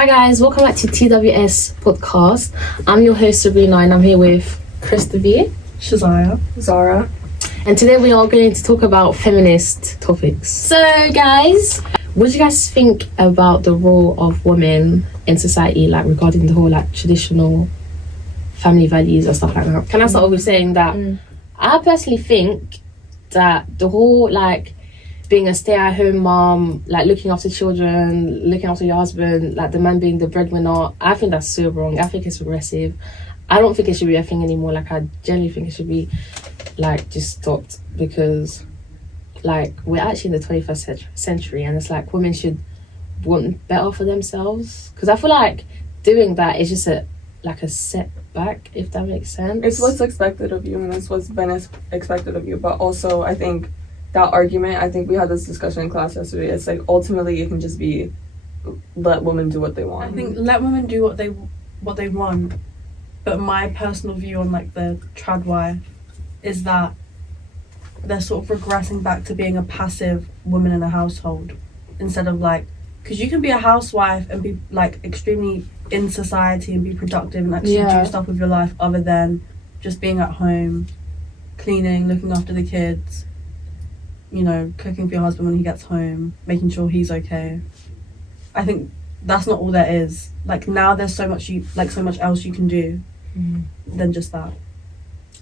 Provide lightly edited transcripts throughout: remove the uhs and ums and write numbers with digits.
Hi guys, welcome back to TWS podcast. I'm your host Serena and I'm here with Christvie, Sheziya, Zara, and today we are going to talk about feminist topics. So guys, what do you guys think about the role of women in society, like regarding the whole like traditional family values and stuff like that? Can I start off with saying that I personally think that the whole like being a stay-at-home mom, like looking after children, looking after your husband, like the man being the breadwinner, I think that's so wrong. I think it's regressive. I don't think it should be a thing anymore. Like I genuinely think it should be like just stopped, because like we're actually in the 21st century and it's like women should want better for themselves, because I feel like doing that is just a setback, if that makes sense. it's what's expected of you and it's what's been expected of you, but also I think that argument, I think we had this discussion in class yesterday, it's like ultimately it can just be let women do what they want. I think let women do what they want, but my personal view on like the trad wife is that they're sort of regressing back to being a passive woman in a household, instead of like, because you can be a housewife and be like extremely in society and be productive and actually do stuff with your life other than just being at home, cleaning, looking after the kids, you know, cooking for your husband when he gets home, making sure he's okay. I think that's not all there is. Like now there's so much else you can do than just that.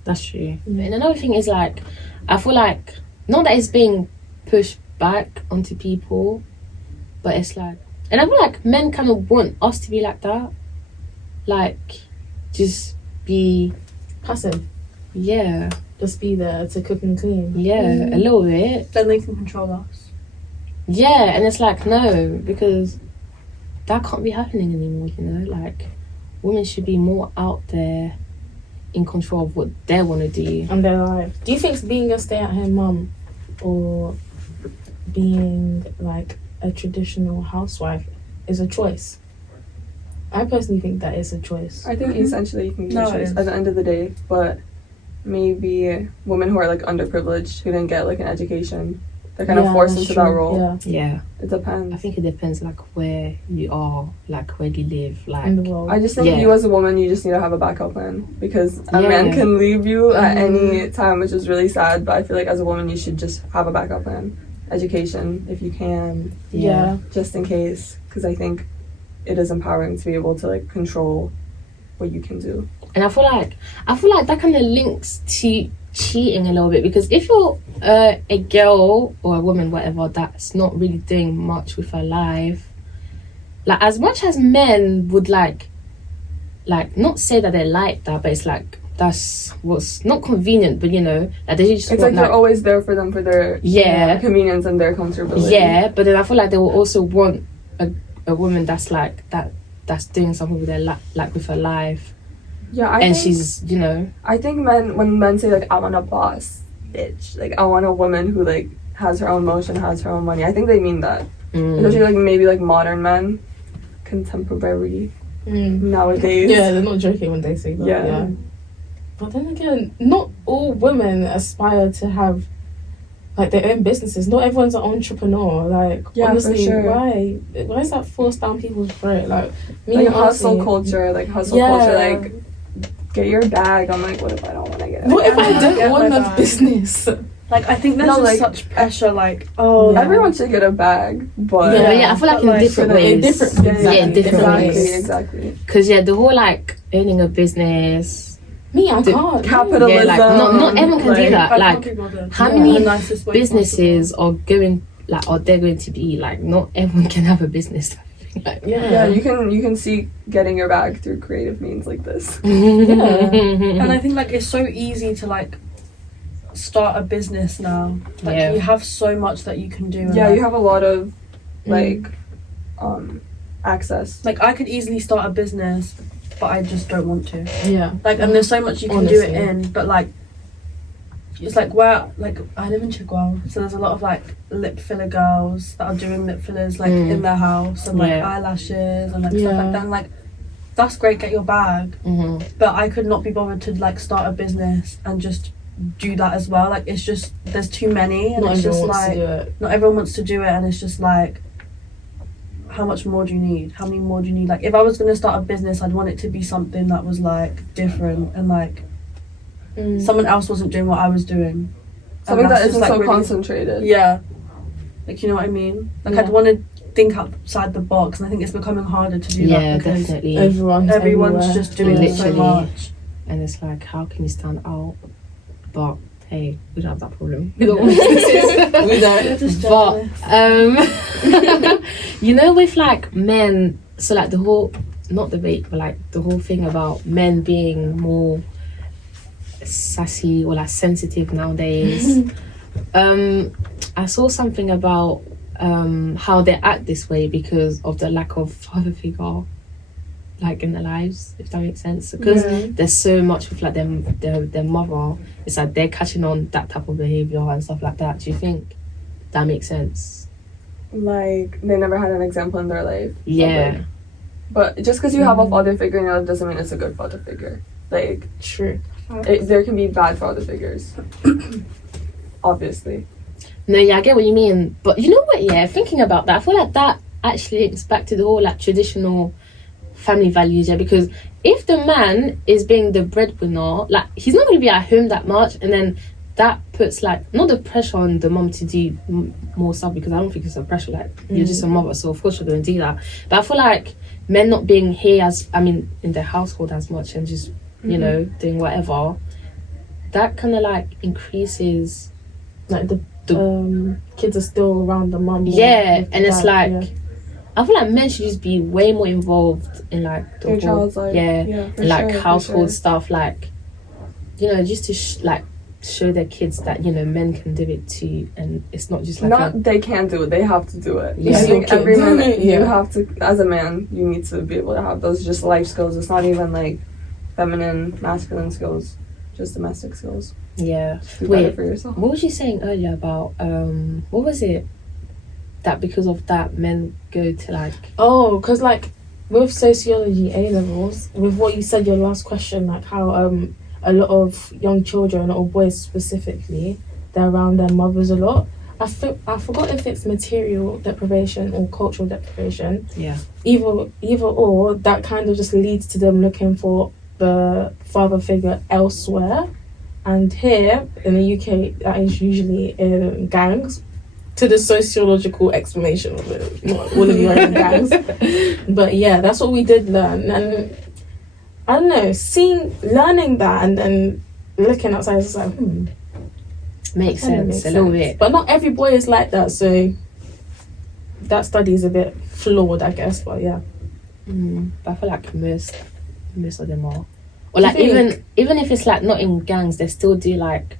That's true. And another thing is like, I feel like not that it's being pushed back onto people, but it's like, and I feel like men kind of want us to be like that, like just be passive. Yeah, Just be there to cook and clean. yeah, a little bit. Then they can control us. Yeah, and it's like no, because that can't be happening anymore. You know, like women should be more out there in control of what they want to do. And their life. Do you think being a stay-at-home mum or being like a traditional housewife is a choice? I personally think that is a choice. I think essentially you can get No, a choice it at the end of the day, but maybe women who are like underprivileged, who didn't get like an education, they're kind of forced into that role. Yeah, It depends. I think it depends like where you are, like where you live, like In the world. I just think you as a woman, you just need to have a backup plan, because a Yeah. man can leave you at any time, which is really sad, but I feel like as a woman you should just have a backup plan. Education, if you can, Yeah. just in case, because I think it is empowering to be able to like control what you can do. And I feel like that kind of links to cheating a little bit, because if you're a girl or a woman, whatever, that's not really doing much with her life, like as much as men would like not say that they like that, but it's like that's what's not convenient, but you know, like they just It's want, like you're always there for them for their convenience and their comfortability. yeah, but then I feel like they will also want a woman that's like that's doing something with their like with her life. Yeah, and she's, you know, I think when men say like I want a boss bitch, like I want a woman who like has her own motion, has her own money, I think they mean that. Especially like maybe like modern men, contemporary nowadays. Yeah, they're not joking when they say that. Yeah. But then again, not all women aspire to have like their own businesses. Not everyone's an entrepreneur. Like, honestly, for sure. why is that forced down people's throat? Like, Like hustle culture, like get your bag. I'm like, what if I don't want to get it? What if I don't want my a business? Like I think there's just such pressure. Like Everyone should get a bag, but I feel like in different ways. Different ways. Exactly. Because the whole like owning a business. Me, I can't. Capitalism. Yeah, like not everyone can do that. I Like can't be bothered. how In many the nicest way businesses are going like are there going to be like not everyone can have a business. Like, Yeah, you can see getting your bag through creative means like this. And I think like it's so easy to like start a business now. Like you have so much that you can do. And, Yeah, you have a lot of like access. Like I could easily start a business, but I just don't want to. Yeah. Like, and there's so much you can do it in, but like it's like where like I live in Chigwell, so there's a lot of like lip filler girls that are doing lip fillers like in their house and like eyelashes and like stuff like that. And, like that's great, get your bag, but I could not be bothered to like start a business and just do that as well. Like it's just there's too many, and Not it's just everyone wants like to do it. not everyone wants to do it, and it's just like how much more do you need? How many more do you need? Like, if I was going to start a business, I'd want it to be something that was, like, different and, like, someone else wasn't doing what I was doing. Something that isn't like, so really concentrated. Yeah. Like, you know what I mean? Like, Yeah. I'd want to think outside the box, and I think it's becoming harder to do that because definitely. everyone's everywhere. just doing Yeah. so Literally. much. And it's like, how can you stand out? But hey, we don't have that problem. We don't want businesses. We don't. Just But you know, with like men, so like the whole, not debate, but like the whole thing about men being more sassy or like sensitive nowadays. I saw something about how they act this way because of the lack of father figure, like in their lives, if that makes sense. Because there's so much with like their mother, it's like they're catching on that type of behavior and stuff like that. Do you think that makes sense? Like, they never had an example in their life. Yeah. But just because you have a father figure in your life doesn't mean it's a good father figure. Like, True. there can be bad father figures. Obviously. No, yeah, I get what you mean. But you know what, yeah, thinking about that, I feel like that actually links back to the whole like traditional family values, yeah, because if the man is being the breadwinner, like he's not going to be at home that much, and then that puts like not the pressure on the mom to do more stuff, because I don't think it's a pressure, like you're just a mother, so of course you're going to do that. But I feel like men not being here in their household as much and just you know doing whatever, that kind of like increases Like the kids are still around the mum. yeah, with the and it's dad, like yeah. I feel like men should just be way more involved in like the Your whole, child's life. yeah, for and like sure, for household sure. stuff, like you know, just to like show their kids that you know men can do it too, and it's not just like Not they can't do it, they have to do it. Yeah. I think Okay. every man, you Yeah. have to, as a man, you need to be able to have those just life skills. It's not even like feminine, masculine skills, just domestic skills. yeah. Do Wait, better for yourself. what was you saying earlier about what was it that because of that men go to like Oh, because like with sociology A levels, with what you said your last question, like how a lot of young children or boys specifically, they're around their mothers a lot. I forgot if it's material deprivation or cultural deprivation. yeah Either or, that kind of just leads to them looking for the father figure elsewhere. And here in the UK, that is usually in gangs. To the sociological explanation of it, not all of you are in gangs, but yeah, that's what we did learn. And I don't know, learning that and then looking outside, it's like makes kinda sense makes a little sense. bit. But not every boy is like that, so that study is a bit flawed, I guess. But yeah, But I feel like most of them are, or like Do you even if it's like not in gangs, they still do like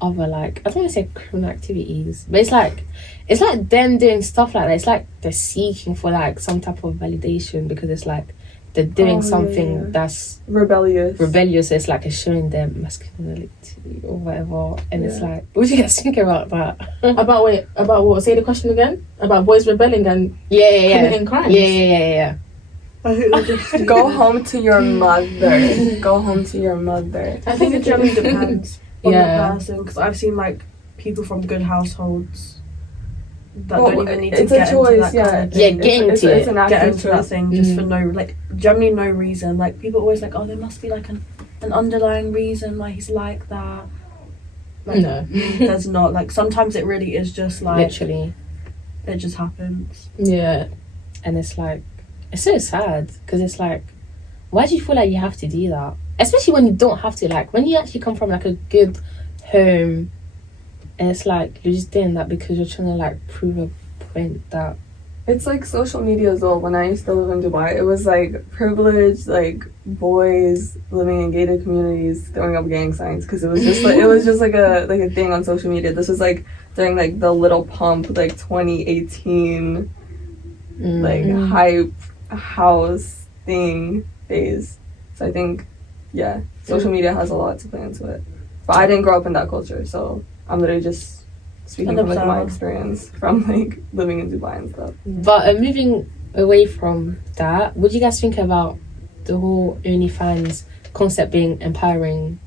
other like I don't want to say criminal activities, but it's like them doing stuff like that. It's like they're seeking for like some type of validation because it's like they're doing something yeah. that's Rebellious. rebellious. So it's like it's showing their masculinity or whatever, and it's Yeah. like, what do you guys think about that? about what? Say the question again. About boys rebelling and Yeah. committing crimes. Yeah. I think it just Go home to your mother. Go home to your mother. I think it generally depends on Yeah. the person, because I've seen like people from good households that Well, don't even need to it's a get choice, into that yeah. kind of Yeah, thing. get into It's it. an Get active into that choice. thing just for no, like, generally no reason. Like, people always like, oh, there must be like an underlying reason why he's like that. Like, No. there's not. Like, sometimes it really is just like Literally. it just happens. Yeah. And it's like, it's so sad because it's like, why do you feel like you have to do that? Especially when you don't have to. Like, when you actually come from like a good home, and it's like you're just doing that because you're trying to like prove a point that It's like social media as well. When I used to live in Dubai, it was like privileged, like boys living in gated communities throwing up gang signs because it was just like a thing on social media. This was like during like the Little Pump, like 2018, like hype house thing phase. So I think, yeah, social media has a lot to play into it. But I didn't grow up in that culture, so I'm literally just speaking from like my 100%. experience from like living in Dubai and stuff. But moving away from that, what do you guys think about the whole OnlyFans concept being empowering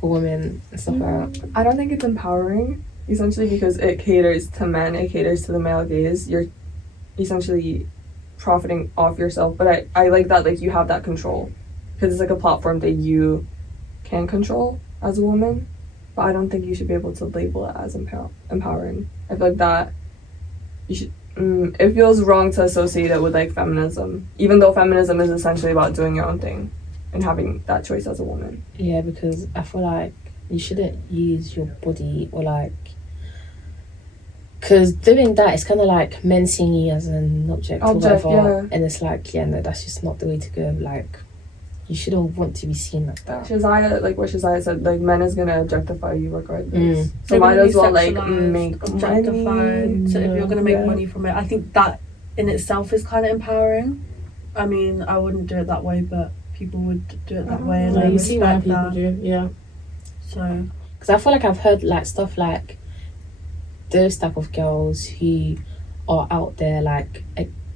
for women and stuff like that? I don't think it's empowering, essentially, because it caters to men, it caters to the male gaze. You're essentially profiting off yourself. But I like that, like, you have that control, because it's like a platform that you can control as a woman. But I don't think you should be able to label it as empowering. I feel like that you should. It feels wrong to associate it with like feminism, even though feminism is essentially about doing your own thing and having that choice as a woman. Yeah, because I feel like you shouldn't use your body or like, because doing that is kind of like men seeing you as an object or whatever, yeah. and it's like, yeah, no, that's just not the way to go. Like, you shouldn't want to be seen like that. Sheziya, like what Sheziya said, like men is gonna objectify you regardless. So They're might gonna as be well like sexualized, make objectified. money. So if you're gonna make Yeah. money from it, I think that in itself is kind of empowering. I mean, I wouldn't do it that way, but people would do it that way, and Yeah, I you see why respect people that. do. Yeah. So Because I feel like I've heard like stuff like those type of girls who are out there like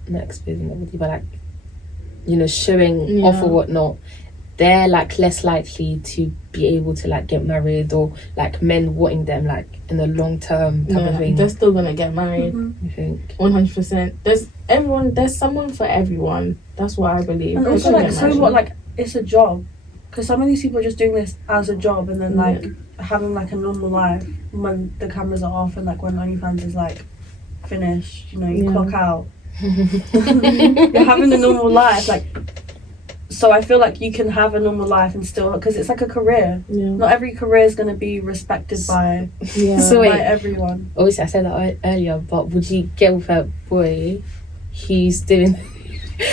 not exposing their body, but like, you know, showing off or whatnot. They're like less likely to be able to like get married, or like men wanting them like in the long term type of thing. They're still gonna get married. I think. 100%. There's someone for everyone. That's what I believe. and People also get like so married. what, like it's a job, because some of these people are just doing this as a job and then like having like a normal life when the cameras are off and like when OnlyFans is like finished, you know, you clock out. You're having a normal life, like. So I feel like you can have a normal life and still, because it's like a career. Yeah. Not every career is going to be respected by Yeah. So wait, by everyone. obviously I said that earlier, but would you get with a boy who's doing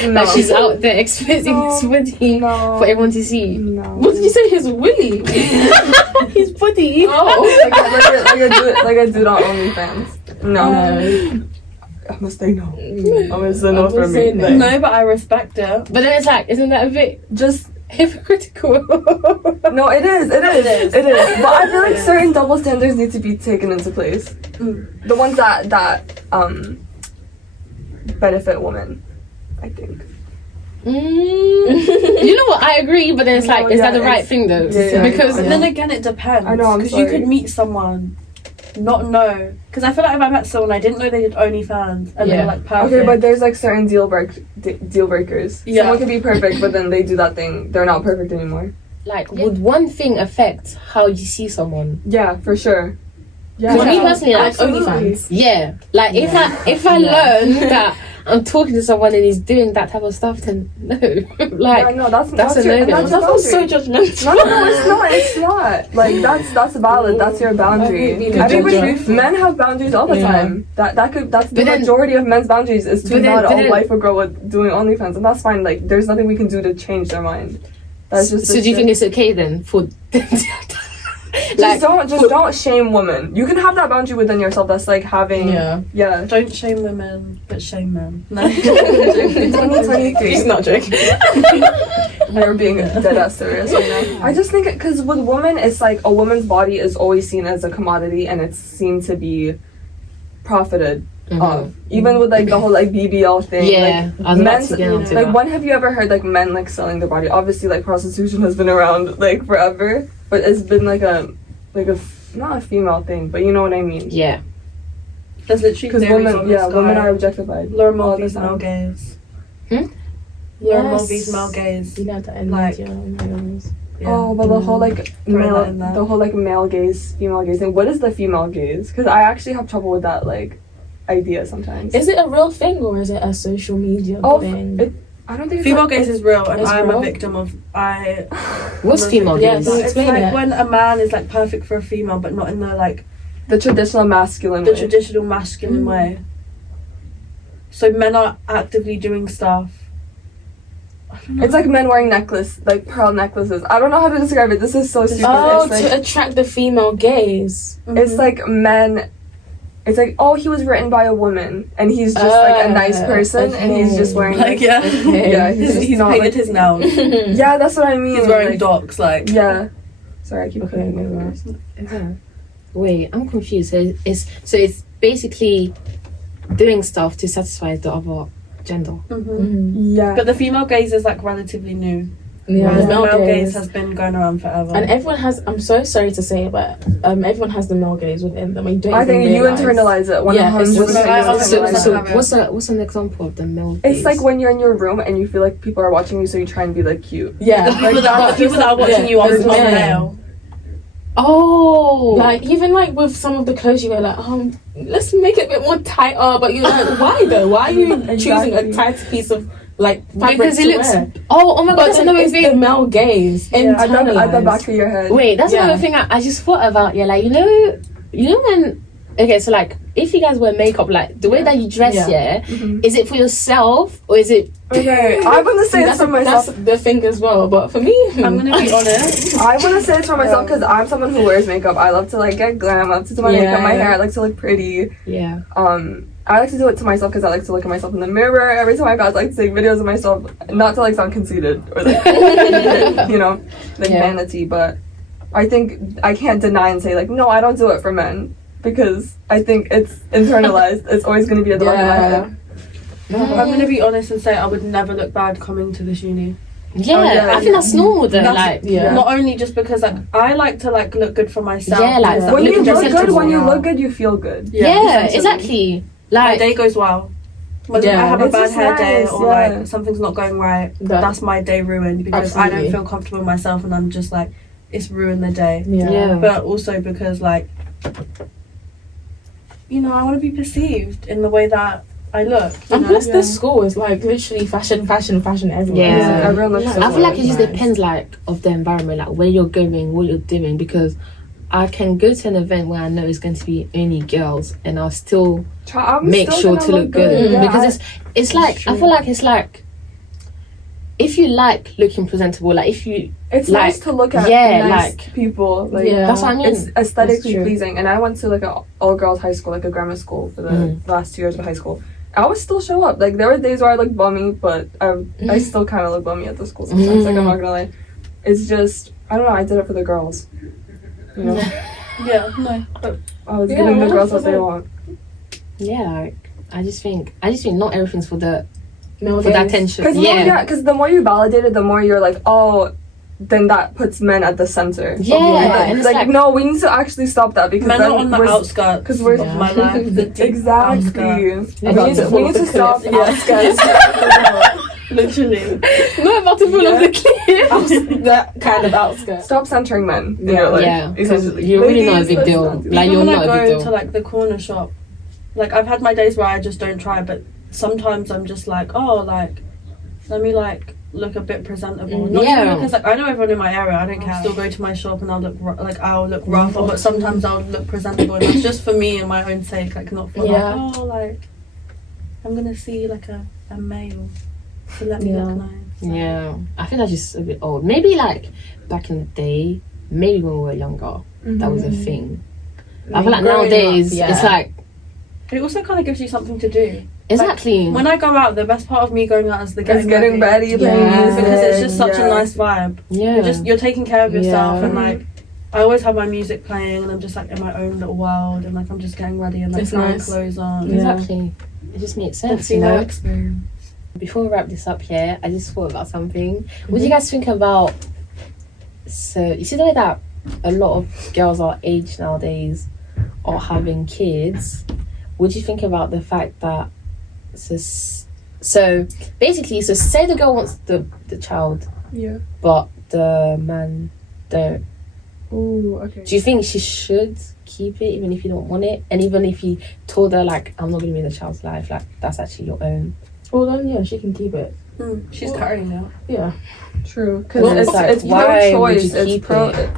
like she's out there exposing his body for everyone to see? No. What did you say? His willy? His body. Oh. like a dude on OnlyFans. No. I'm gonna say no. I'm gonna say no I'm for gonna me. say no. Like, No, but I respect it. But then it's like, isn't that a bit just hypocritical? no, it is. But I feel like certain double standards need to be taken into place. The ones that benefit women, I think. You know what? I agree, but then it's like, No, is yeah, that the right it's- thing though? yeah, Because But then again, it depends. I know, I'm Because you sorry. could meet someone, not know. Because I feel like if I met someone I didn't know they did OnlyFans and they were like perfect. Okay, but there's like certain deal breakers. Yeah. Someone could be perfect, but then they do that thing. They're not perfect anymore. like, would one thing affect how you see someone? Yeah, for sure. Yeah. For me personally, like Absolutely. OnlyFans. Yeah, like if I learn that I'm talking to someone and he's doing that type of stuff, then no, like Yeah, no, that's a your, no-go. and that's your That was so boundary. judgmental. No, it's not. Like that's valid. That's your boundary. I think judgmental. men have boundaries all the Yeah. time. That's the But then- majority of men's boundaries is to but then- not but then- wife a girl with doing OnlyFans, and that's fine. Like there's nothing we can do to change their mind. That's just. so do you think it's okay then for Just don't shame women. You can have that boundary within yourself. That's like having yeah. Don't shame women, but shame men. No. 2023. He's not joking. They're being dead ass serious right now. I just think because with women, it's like a woman's body is always seen as a commodity, and it's seen to be profited of. Even with like the whole like BBL thing. Yeah, like, I was about men's- to get onto like that. when have you ever heard like men like selling their body? Obviously, like prostitution has been around like forever, but it's been like a not a female thing, but you know what I mean. Yeah, There's literally Because theories women, on this women guy. are objectified. Laura all the Mulvey's time. male gaze. Hmm? Laura Yes. Mulvey's male gaze. You know that Like- yeah, oh my goodness. Yeah. Oh, but the whole like Throw that in there. the whole like male gaze, female gaze, and what is the female gaze? Because I actually have trouble with that like idea sometimes. Is it a real thing or is it a social media thing? I don't think it's Female like, gaze is real, and It's I'm real? a victim of. what's female Yes. gaze? It's Explain like it. when a man is like perfect for a female, but not in the like the traditional masculine the way. traditional masculine way. So men are actively doing stuff. I don't know. It's like men wearing like pearl necklaces. I don't know how to describe it. This is so stupid. Oh, it's like, to attract the female gaze. it's like men. It's like, oh, he was written by a woman, and he's just like a nice person, and he's just wearing like yeah, yeah, he's not painted like, his nails. yeah, that's what I mean. He's wearing like, docks like. yeah. Sorry, I keep Okay, cutting my go fingers. Wait, I'm confused. So it's basically doing stuff to satisfy the other gender. Mm-hmm. Yeah. But the female gaze is like relatively new. Yeah, Whereas the the male male gaze gaze has been going around forever. And everyone has, I'm so sorry to say it, but everyone has the male gaze within them. You don't I even think you realise. internalize it 100%. Yeah, it's- you so- internalize so- it. what's an example of the male It's gaze? like when you're in your room and you feel like people are watching you, so you try and be like cute. Yeah, the people that are watching you are there's men. male. Oh, Like even like with some of the clothes, you go like, let's make it a bit more tighter. But you're like, why though? Why are you choosing a tight piece of like fabric because it to looks. wear? Oh my god, But that's then another it's the thing. male gaze. At the Internalized. back of your head. Wait, that's Yeah. another thing I just thought about. Yeah, like you know when. Okay, so like if you guys wear makeup, like the way that you dress, Yeah. Mhm. is it for yourself or is it? Okay, I want to say it's for myself. That's the thing as well. But for me, I'm gonna be honest. I want to say it's for myself because I'm someone who wears makeup. I love to like get glam. I love to do my makeup, my hair. I like to look pretty. Yeah. I like to do it to myself because I like to look at myself in the mirror every time I pass. I like to take videos of myself, not to like sound conceited or like you know, like Yeah. vanity. But I think I can't deny and say like, no, I don't do it for men because I think it's internalized. It's always going to be at the back of my head. I'm gonna be honest and say I would never look bad coming to this uni. Yeah, yeah, I think that's normal though. That's- Like, yeah. Not only just because like I like to like look good for myself. Yeah, like, because When Look you at your look good, senses when you now. look good, you feel good. yeah, essentially. exactly. My Like, day goes well. When Yeah. I have a It's bad just hair day nice, or yeah. like something's not going right, That- that's my day ruined because I Absolutely. don't feel comfortable with myself and I'm just like it's ruined the day. Yeah. But also because like you know, I want to be perceived in the way that I look. You And know? plus, this school is like literally fashion everywhere. Yeah. So, Everyone looks so I feel like it just nice. depends like of the environment, like where you're going, what you're doing. Because I can go to an event where I know it's going to be only girls, and I'll still I'm make still sure gonna to look good. Yeah, Because it's like I feel like it's like if you like looking presentable, like if you it's like, nice to look at yeah, nice like- people. Like, Yeah. that's what I mean. it's aesthetically true. pleasing. And I went to like a all girls high school, like a grammar school for the last 2 years of high school. I would still show up. Like there were days where I looked bummy, but I still kind of look bummy at the school sometimes. Like I'm not gonna lie. It's just I don't know. I did it for the girls. You know, Yeah, no. But I was Yeah, giving the girls what they 100%. want. yeah, like I just think not everything's for the Male for that gaze. attention. Because Yeah. the more you validate it, the more you're like, oh, then that puts men at the center. Yeah, of your life. and it's like, like- no, we need to actually stop that because men then are on the we're outskirts 'cause we're- of my life. The deep exactly. outskirts. We About need to to, fall we off need to the stop cliff. outskirts. Literally. Not about to fall off the cliff. Outs- That kind of outskirts. Stop centering men in Yeah. your life. Yeah, because essentially. you're really not a Ladies, big let's deal. not do Like, Even you're when not I a big go deal. to like the corner shop, like I've had my days where I just don't try, but sometimes I'm just like, oh, like let me like look a bit presentable. Not Yeah. even because like I know everyone in my area. I don't care. I'll still go to my shop and I'll look I'll look rough, but sometimes I'll look presentable, and that's just for me and my own sake, like not for Yeah. like oh like I'm gonna see like a male to let me Yeah. look nice. Yeah, I think that's just a bit old. Maybe like back in the day, maybe when we were younger, that was a thing. I feel like Growing nowadays up, yeah. it's like It also kind of gives you something to do. exactly. When I go out, the best part of me going out is the It's getting ready, Yeah. playing because it's just music, such a nice vibe. yeah, You're taking care of yourself Yeah. and like I always have my music playing and I'm just like in my own little world and like I'm just getting ready and like It's trying nice. clothes on. Yeah. exactly. It just makes sense, Let's you see know. that experience. Before we wrap this up here, I just thought about something. What do you guys think about? So you see the way that a lot of girls our age nowadays are having kids. What do you think about the fact that so basically, so say the girl wants the child, Yeah. but the man don't. Ooh, okay. Do you think she should keep it even if you don't want it, and even if you told her like I'm not gonna be in the child's life, like that's actually your own? Well, then yeah, she can keep it. She's carrying it. Yeah. True. Because Well, it's, it's like, it's why pro would choice. you keep It's pro. it?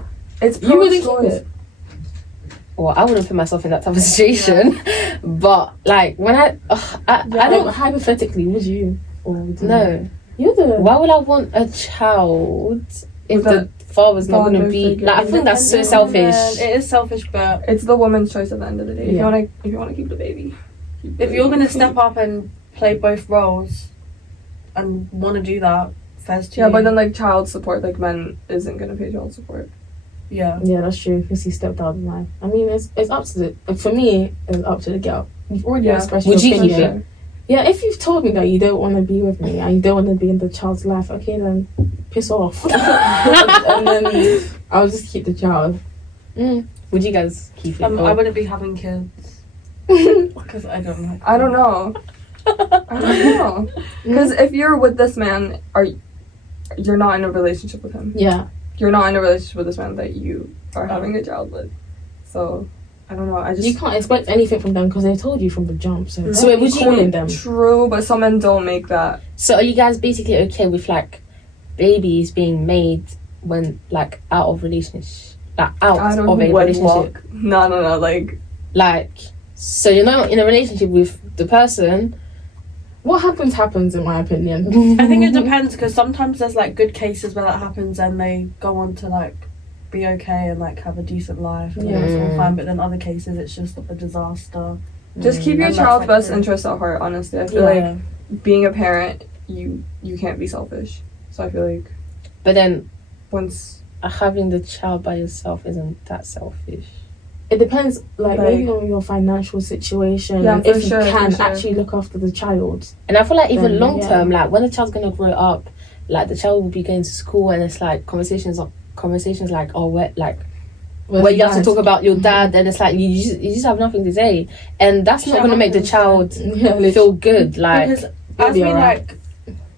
It's You pro wouldn't keep choice. it. Well, I wouldn't put myself in that type of situation, but like when I don't Hypothetically, would you? Or would you? know. You're the. Why would I want a child if That the father's not going to father be figure. like? I think that's so selfish. It is selfish, but It's the woman's choice at the end of the day. Yeah. If you wanna keep the baby. keep the if you're baby. gonna step up and play both roles and want to do that, fairs to Yeah, you. but then like child support, like men isn't gonna pay child support. yeah. Yeah, that's true. Because he stepped out of life. I mean, it's up to the. For me, it's up to the girl. You've already Yeah. expressed Would your you keep opinion. it? Yeah, if you've told me that you don't want to be with me and you don't want to be in the child's life, okay, then piss off. And then I'll just keep the child. Would you guys keep it? I wouldn't be having kids because I don't like. I don't know. I don't know. Because if you're with this man, you're not in a relationship with him. Yeah. You're not in a relationship with this man that you are having a child with. So, I don't know. You can't expect anything from them because they told you from the jump. So wait, would you calling them? True, but some men don't make that. So are you guys basically okay with like babies being made when like out of relationship, like out I don't of a would relationship? walk. No, Like, so you're not in a relationship with the person. What happens in my opinion. I think it depends because sometimes there's like good cases where that happens and they go on to like be okay and like have a decent life and it's all fine. But then other cases it's just a disaster. just keep your And child's that's, best like, interest at heart. Honestly, I feel like being a parent, you can't be selfish. So I feel like But then once having the child by yourself isn't that selfish. It depends, like maybe on your financial situation. Yeah, and for if you sure, can for sure. actually look after the child. And I feel like even Then, long yeah. term, like when the child's gonna grow up, like the child will be going to school and it's like conversations like, oh, where you have to talk about your dad, and it's like you just have nothing to say, and that's not gonna make the child feel good. Like because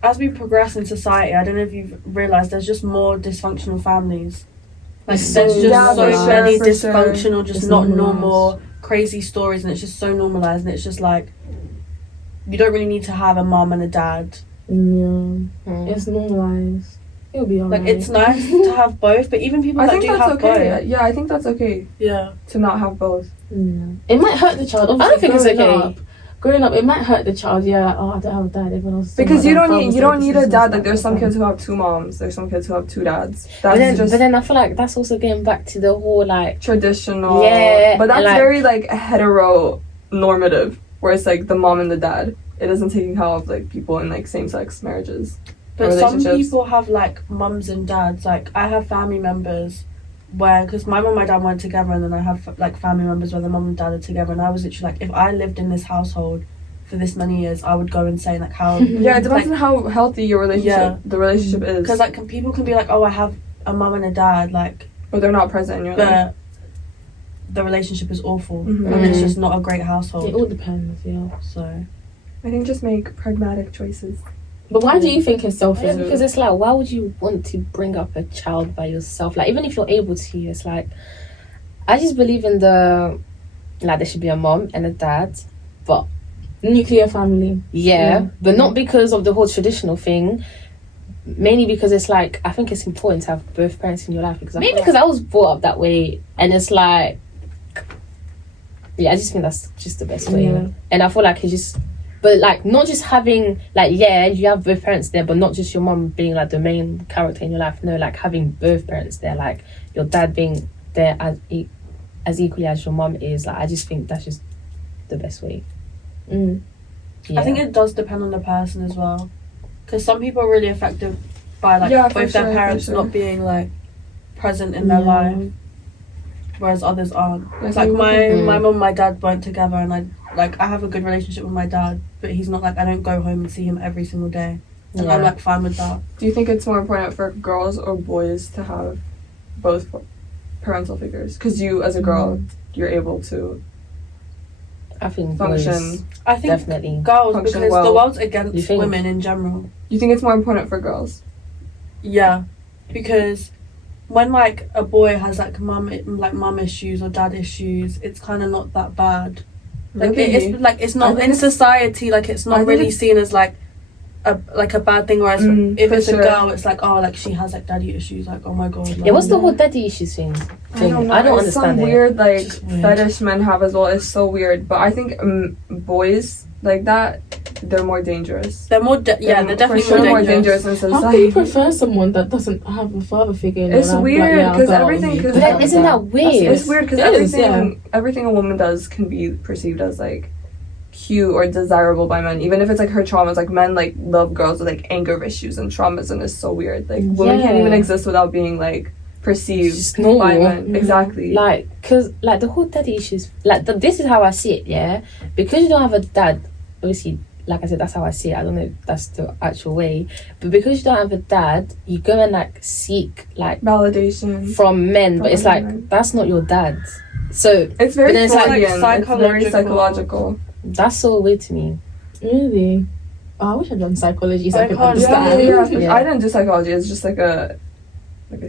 as we progress in society, I don't know if you've realised there's just more dysfunctional families. Like So- there's just Yeah, so for many sure, for dysfunctional, just It's not normalised. normal, crazy stories, and it's just so normalised, and it's just like you don't really need to have a mum and a dad. It's normalized. It'll be alright. Like it's nice to have both, but even people I that think do that's have okay. both, Yeah, I think that's okay yeah. to not have both. It might hurt the child. I don't think it's Obviously, okay. Growing up, it might hurt the child. Yeah. Oh, I don't have a dad. Everyone else. Because you don't need a dad. Like Like there's some kids who have two moms. There's some kids who have two dads. but That's just then I feel like that's also getting back to the whole like traditional. Yeah, but that's like- very like heteronormative, where it's like the mom and the dad. It doesn't take account of like people in like same-sex marriages. But some relationships. people have like mums and dads. Like I have family members where, because my mum and my dad weren't together, and then I have like family members where the mum and dad are together, and I was literally like, if I lived in this household for this many years, I would go insane. Like how Yeah, it depends on how healthy your relationship, the relationship is. because like people can be like, oh, I have a mum and a dad, like, But they're not present in your life. but the relationship is awful, Mhm. and it's just not a great household. It all depends. Yeah. So I think just make pragmatic choices. But why do you think it's yeah, selfish? because it's like, why would you want to bring up a child by yourself? Like even if you're able to, it's like I just believe in the like there should be a mom and a dad, but Nuclear family. yeah, but not because of the whole traditional thing. Mainly because it's like I think it's important to have both parents in your life, because maybe because I was brought up that way, and it's like I just think that's just the best way. Yeah. And I feel like it's just, but like not just having like you have both parents there, but not just your mom being like the main character in your life. No, like having both parents there, like your dad being there as equally as your mom is. Like I just think that's just the best way. I think it does depend on the person as well, because some people are really affected by like Yeah, for both their sure, parents for sure. not being like present in their life, whereas others aren't. Yeah, It's like so my mum and my dad weren't together, and I have a good relationship with my dad, but he's not like, I don't go home and see him every single day, and I'm like fine with that. Do you think it's more important for girls or boys to have both parental figures? Because you, as a girl, you're able to I think function. boys, I think definitely. girls, Function because well. the world's You against think? women in general. You think it's more important for girls? Yeah, because when like a boy has like mum issues or dad issues, it's kind of not that bad. Like Really? it's like it's I not think in it's- society, like it's I not think really it's- seen as like a bad thing. Whereas if for it's sure. a girl, it's like, oh, like she has like daddy issues. Like, oh my god. Like, Yeah, what's the whole daddy issues thing? I don't know. I don't it's some understand it. weird like It's just weird. fetish men have as well. It's so weird. But I think boys like that, they're more dangerous. They're more, they're definitely for sure more more dangerous. dangerous in How can you society. prefer someone that doesn't have a father figure in your It's life? weird, Like, 'cause I'll everything- you 'cause But can't isn't have that weird? It's weird because It is, everything a woman does can be perceived as like cute or desirable by men, even if it's like her traumas. Like men like love girls with like anger issues and traumas, and it's so weird. Like women can't even Yeah. exist without being like perceived Just normal. by men. Mhm. Exactly. Like, cause like the whole daddy issues, like this is how I see it. Yeah, because you don't have a dad, obviously like I said, that's how I see it. I don't know if that's the actual way, but because you don't have a dad, you go and like seek like validation from men, but it's like men. that's not your dad. So it's very but then it's like Freudian. It's very psychological. that's so weird to me. Really? Oh, I wish I'd done psychology so I could Yeah, understand. Yeah. I didn't do psychology. It's just like a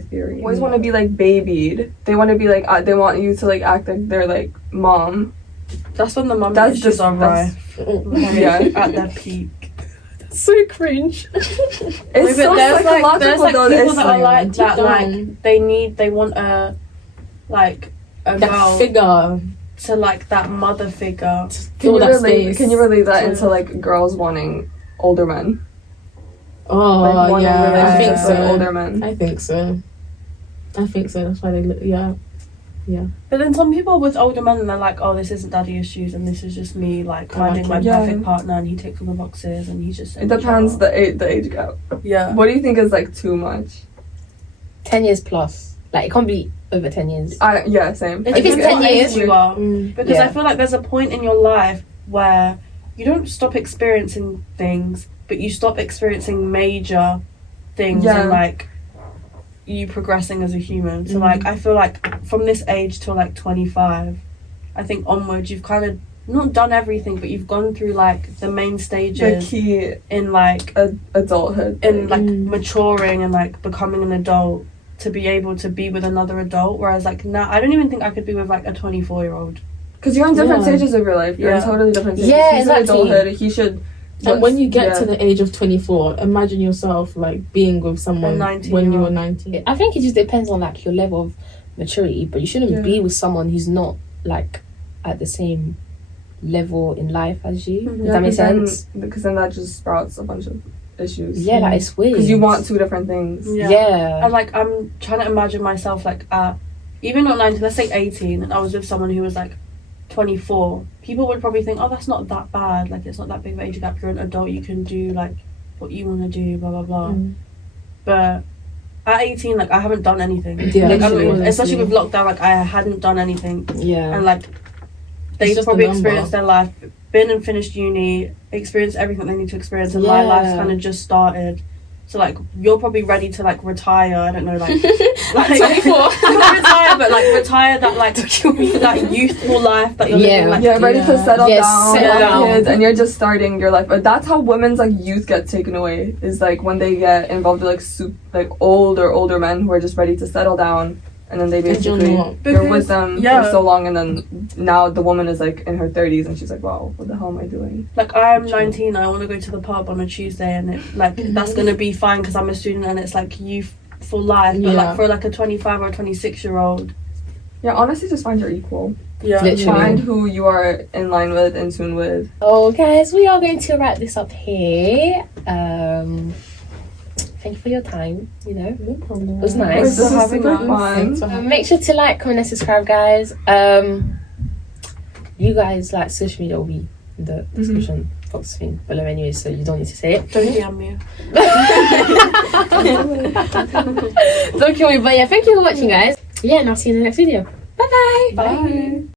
theory. Boys want to be like babied. They want to be like they want you to like act like they're like mom. That's when the mum That's issues just- are that's- rife. Yeah. At their peak. So cringe. It's But so there's psychological like though. people It's that are like deep that, down. like they want a like a That girl figure. to like that mother figure. Fill that space. Can you relate that Yeah. into like girls wanting older men? Oh, Like wanting yeah. I think relationships with so. older men. I think so. That's why they look. Yeah. But then some people with older men, they're like, oh, this isn't daddy issues, and this is just me like finding my Yeah. perfect partner, and he ticks all the boxes, and he's just. It depends the age gap. Yeah. What do you think is like too much? 10 years plus. Like it can't be over 10 years. Yeah, same. If it's what 10 age years, you are. Mm. Because Yeah. I feel like there's a point in your life where you don't stop experiencing things, but you stop experiencing major things Yeah. and like you progressing as a human. So like I feel like from this age till like 25, I think onwards you've kind of not done everything, but you've gone through like the main the stages key in like adulthood. in like Mm. maturing and like becoming an adult to be able to be with another adult. Whereas like now I don't even think I could be with like a 24-year-old. Because you're in different Yeah. stages of your life. You're in Yeah. totally different stages. Yeah, He's exactly. in adulthood. He should. And when you get yeah. to the age of 24, imagine yourself like being with someone 19 when you year were old. 19. I think it just depends on like your level of maturity, but you shouldn't Yeah. be with someone who's not like at the same level in life as you. Mhm. Does that make sense? Because then that just sprouts a bunch of issues. Yeah, like it's weird. Because you want two different things. Yeah. And like I'm trying to imagine myself like at even not 19, let's say 18, and I was with someone who was like 24. People would probably think, oh, that's not that bad. Like it's not that big of an age gap. You're an adult. You can do like what you want to do. Blah blah blah. Mm. But at 18, like I haven't done anything. Yeah, like, literally. especially with lockdown, like I hadn't done anything, Yeah. and like they've just a probably number. experienced their life, been and finished uni, experienced everything they need to experience, and my Yeah. life's kind of just started. So like you're probably ready to like retire. I don't know, like like 24. not retire, but like retire that like that youthful life that you're Yeah. living. Like Yeah, ready to settle Yes, down, settle have down. kids, and you're just starting your life. But that's how women's like youth get taken away. Is like when they get involved with like older men who are just ready to settle down, and then they And you're basically not. you're Because- with them yeah. for so long, and then now the woman is like in her 30s, and she's like, wow, what the hell am I doing? Like I'm 19, I want to go to the pub on a Tuesday, and it, like that's gonna be fine because I'm a student and it's like youthful life. But Yeah. like for like a 25 or 26-year-old, Yeah, honestly, just find your equal. yeah, Literally. Find who you are in line with, in tune with. Oh, guys, we are going to wrap this up here. Thank you for your time. You know, No problem. it was This nice. is having super us. fun. Thanks for having Make sure to like, comment, and subscribe, guys. You guys like social media will be in the description box thing below anyway, so you don't need to say it. don't DM me. Don't kill me, but yeah, thank you for watching, guys. Yeah, and I'll see you in the next video. Bye bye. Bye.